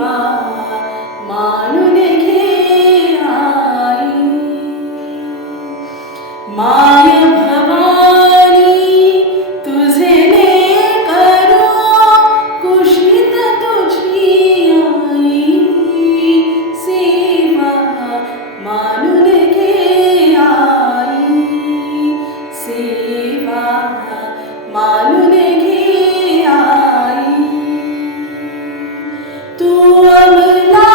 सेवा मानून घे आई. माय भवानी तुझे करू कुशीत तुझी आई. सेवा मानून घे आई. सेवा मानून घे आई. तू अमला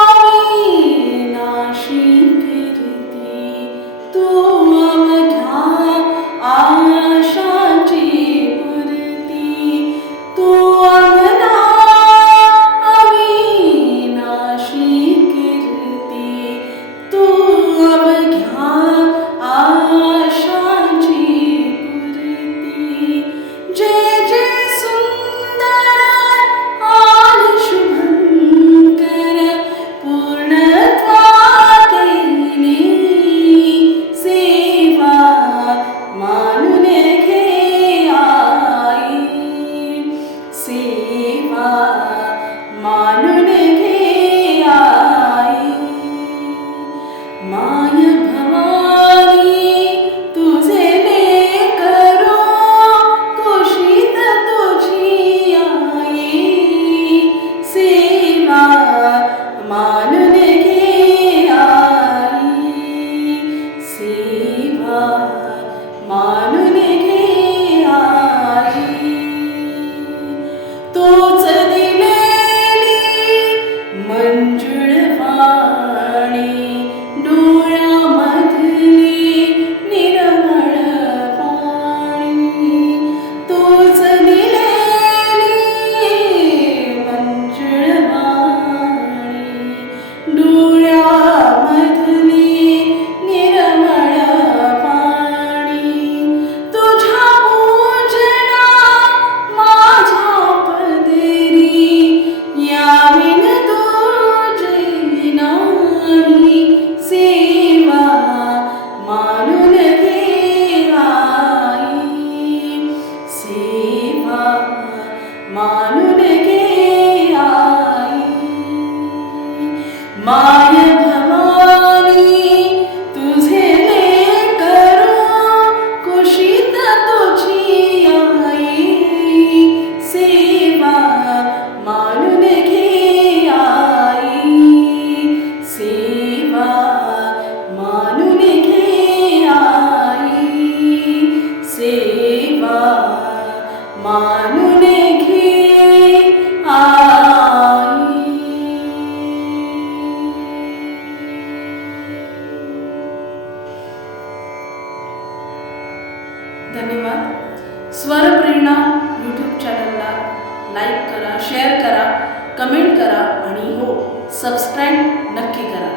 अविनाशी कीर्ती. तू अवघ्या आशाची पूर्ती. तू अमला अविनाशी कीर्ती. तू अवघ्या आशाची पूर्ती. जय जय सुंदर आणि शुभंकर पूर्णत्वात येणे. सेवा मानून घे आई. सेवा मानून घे आई. माय भवानी तुझे करू कुशीत तुझी आई. सेवा मानून घे आई. सेवा मानून घे आई. तोच दिलेली मंजुळ वाणी डोळ्यामधली निर्मळ पाणी. तोच दिलेली मंजुळ वाणी डोळ्यामधली निर्मळ पाणी. तुझ्या पूजना माझ्या पदरी याविन तुझे नाही. सेवा मानून घे आई. सेवा मानून घे आई. माय भवानी तुझे करू कुशीत तुझी आई. सेवा मानून घे आई. सेवा मानून घे आई. सेवा मानून घे आई. धन्यवाद. स्वर प्रेरणा यूट्यूब चॅनलला लाईक करा, शेअर करा, कमेंट करा आणि हो सबस्क्राईब नक्की करा.